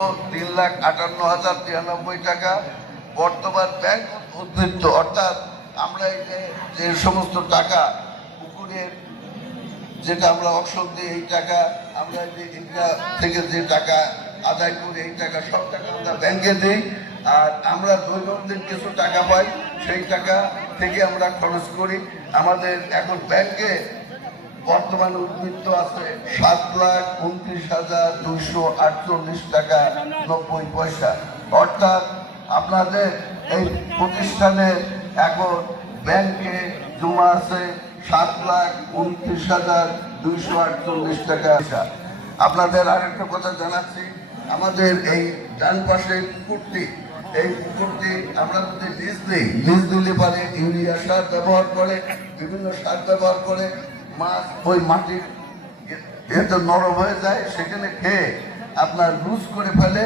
3,58,093 টাকা বর্তমান ব্যাংক উদ্বৃত্ত, অর্থাৎ আমরা এই যে সমস্ত টাকা পুকুরের যেটা আমরা অসম দিই, এই টাকা আমরা যে ইনকাম থেকে যে টাকা আদায় করি, এই টাকা সব টাকা আমরা ব্যাংকে দিই। আর আমরা দৈনন্দিন কিছু টাকা পাই, সেই টাকা থেকে আমরা খরচ করি। আমাদের এখন ব্যাংকে বর্তমানে উদ্বৃত্ত আছে 7,29,248 টাকা 90 পয়সা। অর্থাৎ আপনাদের এই প্রতিষ্ঠানে এখন ব্যাংকে জমা আছে 7,29,248 টাকা। আপনাদের আরেকটা কথা জানাচ্ছি, আমাদের এই ডান পাশে পুকুরটি, এই পুকুরটি আমরা যদি লিজ দিলে পারে ইউরিয়া সার ব্যবহার করে, বিভিন্ন সার ব্যবহার করে, মাছ ওই মাটির এত নরম হয়ে যায়, সেখানে খেয়ে আপনার লুজ করে ফেলে।